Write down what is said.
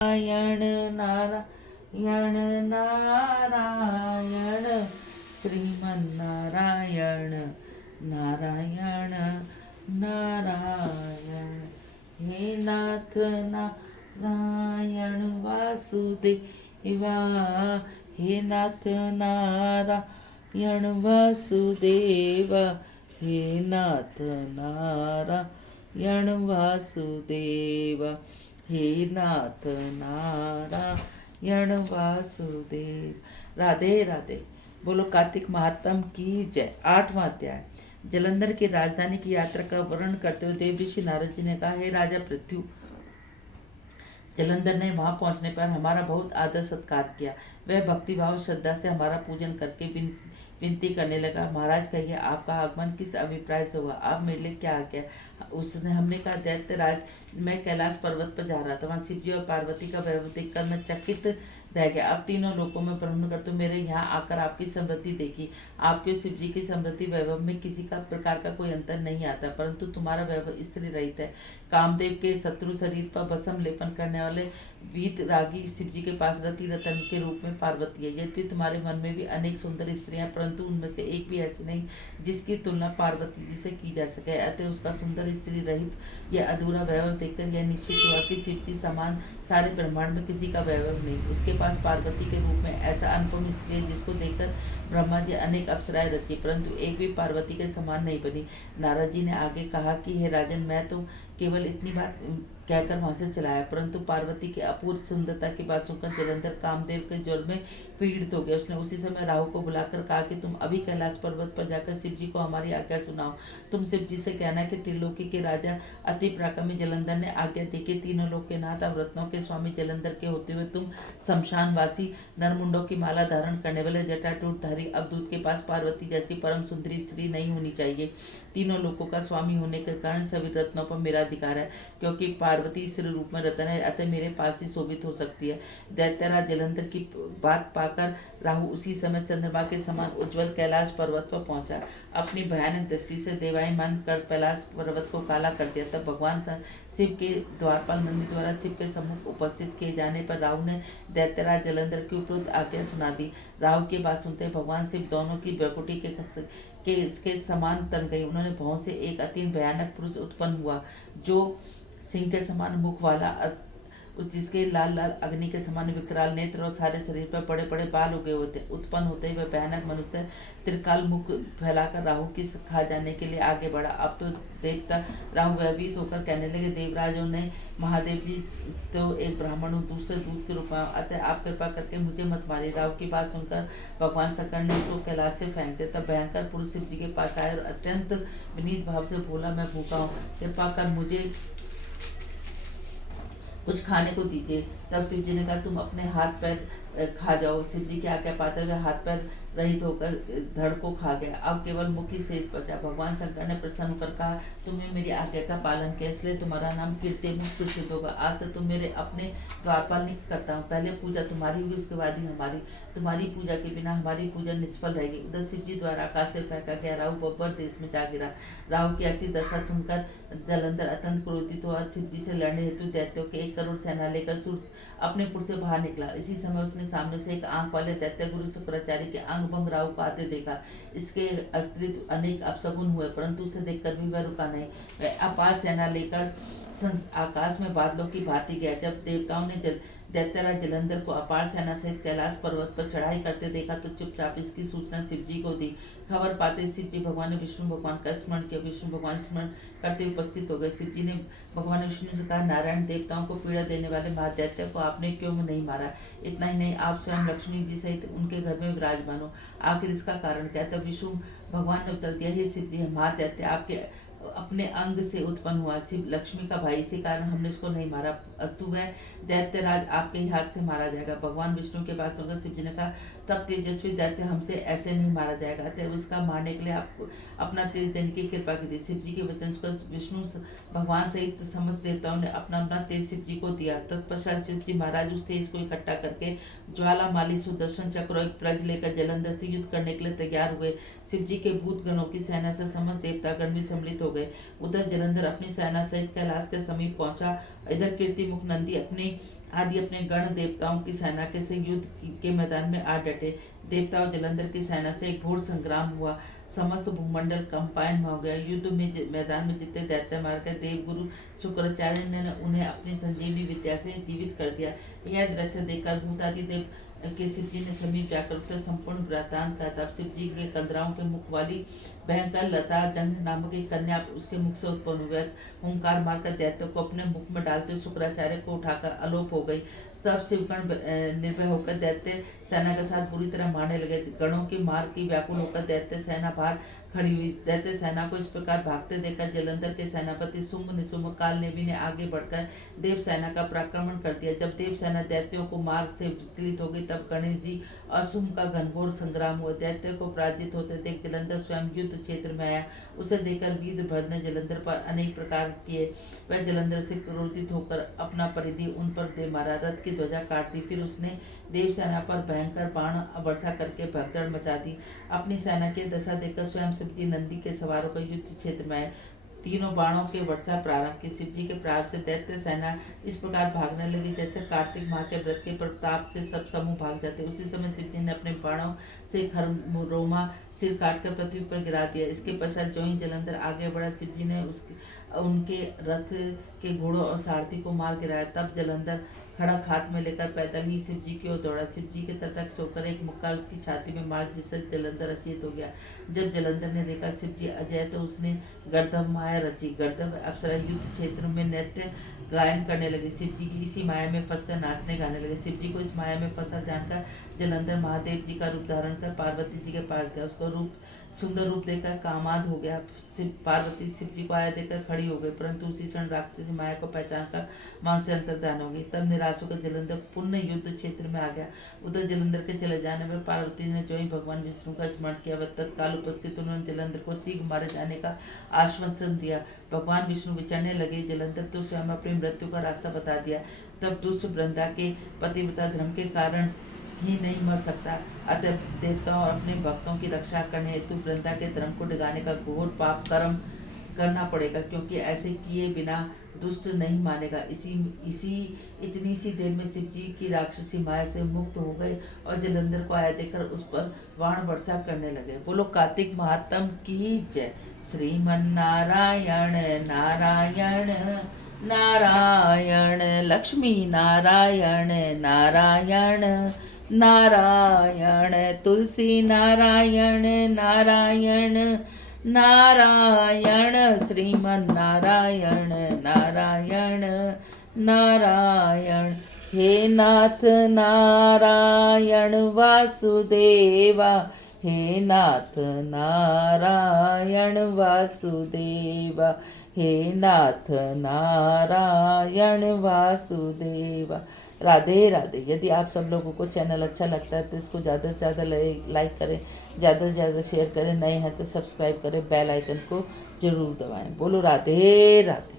नारायण नारायण नारायण श्रीमन्नारायण नारायण नारायण। हे नाथ नारायण वासुदेवा, हे नाथ नारायण वासुदेवा, हे नाथ नारायण वासुदेवा, हे नाथ नारायण वासुदेव। राधे राधे। बोलो कार्तिक महात्म की जय। 8वां अध्याय। जलंधर की राजधानी की यात्रा का वर्णन करते हुए देव ऋषि नारद जी ने कहा, हे राजा पृथ्वी, जलंधर ने वहां पहुंचने पर हमारा बहुत आदर सत्कार किया। वह भक्तिभाव श्रद्धा से हमारा पूजन करके विनती करने लगा, महाराज कहिए आपका आगमन किस अभिप्राय से हुआ, आप मेरे लिए क्या आज्ञा। हमने कहा, दैत्यराज, मैं कैलाश पर्वत पर जा रहा था, वहाँ शिवजी और पार्वती का वैभव देखकर मैं चकित रह गया। अब तीनों लोकों में भ्रमण करते मेरे यहाँ आकर आपकी समृद्धि देखी। आपके शिवजी की समृद्धि वैभव में किसी का प्रकार का कोई अंतर नहीं आता, परंतु तुम्हारा वैभव स्त्री रहित है। कामदेव के शत्रु शरीर पर भस्म लेपन करने वाले वीत रागी शिवजी के पास रति रतन के रूप में पार्वती है। यद्यपि तुम्हारे मन में भी अनेक सुंदर स्त्रियां, परंतु उनमें से एक भी ऐसी नहीं जिसकी तुलना पार्वती जी से की जा सके। अतः उसका सुंदर स्त्री रहित यह अधूरा वैभव देखकर यह निश्चित हुआ कि शिवजी समान सारे ब्रह्मांड में किसी का वैभव नहीं। उसके पास पार्वती के रूप में ऐसा अनुपम स्त्री है जिसको देखकर ब्रह्मा जी अनेक अप्सराएं रची, परंतु एक भी पार्वती के समान नहीं बनी। नारद जी ने आगे कहा कि हे राजन, मैं तो केवल इतनी बात कहकर वहां से चलाया, परंतु पार्वती की अपूर्व सुंदरता की बात सुनकर जलंधर कामदेव के ज्वर में पीड़ित हो गया। उसने उसी समय राहु को बुलाकर कहा कि तुम अभी कैलाश पर्वत पर जाकर शिव जी को हमारी आज्ञा सुनाओ। तुम शिव जी से कहना कि त्रिलोकी के राजा अति पराक्रमी जलंधर ने आज्ञा दी कि तीनों लोक के नाथ अवरत्नों के स्वामी जलंधर के होते हुए तुम शमशानवासी नरमुंडों की माला धारण करने वाले जटाटूटधारी अवधूत के पास पार्वती जैसी परम सुंदरी स्त्री नहीं होनी चाहिए। तीनों लोकों का स्वामी होने के कारण सभी रत्नों पर मेरा अधिकार है, क्योंकि पार्वती स्त्री रूप में रतन है, अतः मेरे पास ही शोभित हो सकती है। दैत्यराज जलंधर की बात पाकर राहु उसी समय चंद्रमा के समान उज्जवल कैलाश पर्वत पर पहुंचा। अपनी भयानक दृष्टि से देवायमान कर कैलाश पर्वत को काला कर दिया। तब भगवान शिव के द्वारपाल नंदी द्वारा शिव के सम्मुख उपस्थित किए जाने पर राहु ने दैत्यराज जलंधर की उपरोक्त आज्ञा सुना दी। राहु की बात सुनते भगवान शिव दोनों की भ्रकुटी के इसके समान तन गई। उन्होंने भौं से एक अति भयानक पुरुष उत्पन्न हुआ, जो सिंह के समान मुख वाला, जिसके लाल लाल अग्नि के समान विकराल नेत्र और सारे शरीर पर बड़े बड़े बाल उगे होते उत्पन्न होते हुए भयानक मनुष्य त्रिकाल मुख फैलाकर राहु की खा जाने के लिए आगे बढ़ा। अब तो देवता राहु भयभीत होकर कहने लगे, देवराजों ने महादेव जी तो एक ब्राह्मण हूँ, दूसरे दूत के रूप में, अतः आप कृपा करके मुझे मत मारिए। राहु की बात सुनकर भगवान शंकर ने उसको कैलाश से फेंक दिया। तब भयंकर पुरुष शिव जी के पास आए और अत्यंत विनीत भाव से बोला, मैं भूखा हूँ, कृपा कर मुझे कुछ खाने को दीजिए। तब शिव जी ने कहा, तुम अपने हाथ पैर खा जाओ। शिव जी की आज्ञा पाते हुए हाथ पैर रहित होकर धड़ को खा गया। अब केवल मुख ही शेष बचा। भगवान शंकर ने प्रसन्न होकर कहा, तुमने मेरी आज्ञा का पालन किया, इसलिए तुम्हारा नाम कीर्तिमुख प्रसिद्ध होगा। आज से तुम मेरे अपने द्वारपाल नियुक्त करता हूँ। पहले पूजा तुम्हारी होगी, उसके बाद ही हमारी। तुम्हारी पूजा के बिना हमारी पूजा निष्फल रहेगी। उधर शिव जी द्वारा आकाश से फेंका गया राहु बब्बर देश में जा गिरा। राहु की ऐसी दशा सुनकर जलंधर अत्यंत क्रोधित हुआ। शिव जी से लड़ने हेतु दैत्यों के 1 करोड़ सेना लेकर अपने पुर से बाहर निकला। इसी समय उसने सामने से एक आंख वाले दैत्य गुरु शुक्राचार्य के अंग भंग राहु को आते देखा। इसके अतिरिक्त अनेक अपशगुन हुए, परंतु उसे देखकर भी वह रुका नहीं। वह अपार सेना लेकर आकाश में बादलों की भांति गया। जब देवताओं ने दैत्यराज जलंधर को अपार सेना सहित कैलाश पर्वत पर चढ़ाई करते देखा तो चुपचाप इसकी सूचना शिव जी को दी। खबर पाते शिव जी भगवान ने विष्णु भगवान का स्मरण किया। विष्णु भगवान स्मरण करते उपस्थित हो गए। शिव जी ने भगवान विष्णु से कहा, नारायण, देवताओं को पीड़ा देने वाले महादैत्य को आपने क्यों नहीं मारा? इतना ही नहीं, आप स्वयं लक्ष्मी जी सहित उनके घर में विराजमान हो, आखिर इसका कारण क्या? तब विष्णु भगवान ने उत्तर दिया, हे शिव जी, महादैत्य आपके अपने अंग से उत्पन्न हुआ, शिव लक्ष्मी का भाई, इसी कारण हमने उसको नहीं मारा। अस्तु वह दैत्यराज आपके ही हाथ से मारा जाएगा। भगवान विष्णु के पास सुनकर शिव जी ने कहा, तब तेजस्वी दैत्य हमसे ऐसे नहीं मारा जाएगा, अतः इसका मारने के लिए आपको अपना तेज देने की कृपा की दी। शिव जी के वचन सुनकर विष्णु भगवान सहित समस्त देवताओं ने अपना अपना तेज शिव जी को दिया। तत्पश्चात शिव जी महाराज उस तेज को इकट्ठा करके ज्वालामाली सुदर्शन चक्र और एक प्रज लेकर जलंधर से युद्ध करने के लिए तैयार हुए। शिव जी के भूत गणों की सेना से समस्त देवतागण भी सम्मिलित हो गए। उधर जलंधर अपनी सेना सहित कैलाश के समीप पहुंचा। इधर कीर्ति मुख नंदी अपने गण देवताओं की सेना के से युद्ध के मैदान में आ डटे। देवता और जलंधर की सेना से एक घोर संग्राम हुआ। समस्त भूमंडल कंपायन हो गया। युद्ध में मैदान में जितने दैत्य मार गए, देवगुरु शुक्राचार्य ने उन्हें अपनी संजीवनी विद्या से जीवित कर दिया। यह दृश्य देखकर भूतादि देव के शिव जी ने समीप जाकर उसका संपूर्ण वृत्तांत कहा। तब शिव जी के कंदराओं के मुख वाली भयंकर लता जंग नामक एक कन्या उसके मुख से उत्पन्न हुआ। ओंकार मारकर दैत्य को अपने मुख में डालते शुक्राचार्य को उठाकर अलोप हो गई। तब शिवगण निर्भय होकर दैत्य सेना के साथ बुरी तरह मारने लगे। गणों की मार की व्याकुल होकर दैत्य सेना बाहर खड़ी हुई। दैत्य सेना को इस प्रकार भागते देखकर जलंधर के सेनापति शुंभ निशुंभ काल नेमी ने आगे बढ़कर देव सेना का पराक्रमण कर दिया। जब देव सेना दैत्यों को मार से विचलित हो गई, तब गणेश जी और शुंभ का घनघोर संग्राम हुआ। दैत्य को पराजित होते देख जलंधर स्वयं युद्ध क्षेत्र में आया। उसे देखकर वीरभद्र ने जलंधर पर अनेक प्रकार किए। वह जलंधर से क्रोधित होकर अपना परिधि उन पर दे मारा, रथ की ध्वजा काट दी। फिर उसने देव सेना पर भयंकर बाण वर्षा करके भगदड़ मचा दी। अपनी सेना की दशा देखकर स्वयं शिव जी नंदी के सवार होकर युद्ध क्षेत्र में आए। तीनों बाणों के वर्षा प्रारंभ की। शिव जी के प्रारंभ से दैत्य सेना इस प्रकार भागने लगी जैसे कार्तिक माह के व्रत के प्रताप से सब समूह भाग जाते। उसी समय शिव जी ने अपने बाणों से खरमोमा सिर काटकर पृथ्वी पर गिरा दिया। इसके पश्चात जो ही जलंधर आगे बढ़ा, शिव जी ने उनके रथ के घोड़ों और सारथी को मार गिराया। तब जलंधर खड़क हाथ में लेकर पैदल ही शिव जी की ओर दौड़ा। शिव जी के तटक से होकर एक मुक्का उसकी छाती में मार, जिससे जलंधर अचेत हो गया। जब जलंधर ने देखा शिव जी अजय, तो उसने गर्दभ माया रची। गर्दभ अप्सरा युद्ध क्षेत्र में नृत्य गायन करने लगे। शिव जी की इसी माया में फंसकर नाचने गाने लगे। शिव जी को इस माया में फंसा जानकर जलंधर महादेव जी का रूप धारण कर पार्वती जी के पास गया। उसका सुंदर रूप देखकर कामाद हो गया। पार्वती शिव जी को आया देखकर खड़ी हो गई, परंतु उसी क्षण राक्षसी माया को पहचान कर वहां से अंतर्धान हो गई। तब निराश होकर जलंधर पुनः युद्ध क्षेत्र में आ गया। उधर जलंधर के चले जाने पर पार्वती ने जो ही भगवान विष्णु का स्मरण किया, वह तत्काल उपस्थित उन्होंने जलंधर को शीघ्र मारे जाने का आश्वासन दिया। भगवान विष्णु विचरने लगे। जलंधर तो स्वयं अपनी मृत्यु का रास्ता बता दिया। तब दुष्ट वृंदा के पतिव्रता धर्म के कारण ही नहीं मर सकता, अतः देवताओं और अपने भक्तों की रक्षा करने हेतु वृंदा के धर्म को डिगाने का घोर पाप कर्म करना पड़ेगा, क्योंकि ऐसे किए बिना दुष्ट नहीं मानेगा। इतनी सी देर में शिव जी की राक्षसी माया से मुक्त हो गए और जलंधर को आया देखकर उस पर बाण वर्षा करने लगे। बोलो कार्तिक महात्म की जय। श्रीमन नारायण नारायण नारायण, लक्ष्मी नारायण नारायण नारायण, तुलसी नारायण नारायण नारायण, श्रीमन नारायण नारायण नारायण। हे नाथ नारायण वासुदेवा, हे नाथ नारायण वासुदेवा, हे नाथ नारायण वासुदेवा। राधे राधे। यदि आप सब लोगों को चैनल अच्छा लगता है तो इसको ज़्यादा से ज़्यादा लाइक करें, ज़्यादा से ज़्यादा शेयर करें। नए हैं तो सब्सक्राइब करें, बेल आइकन को जरूर दबाएं। बोलो राधे राधे।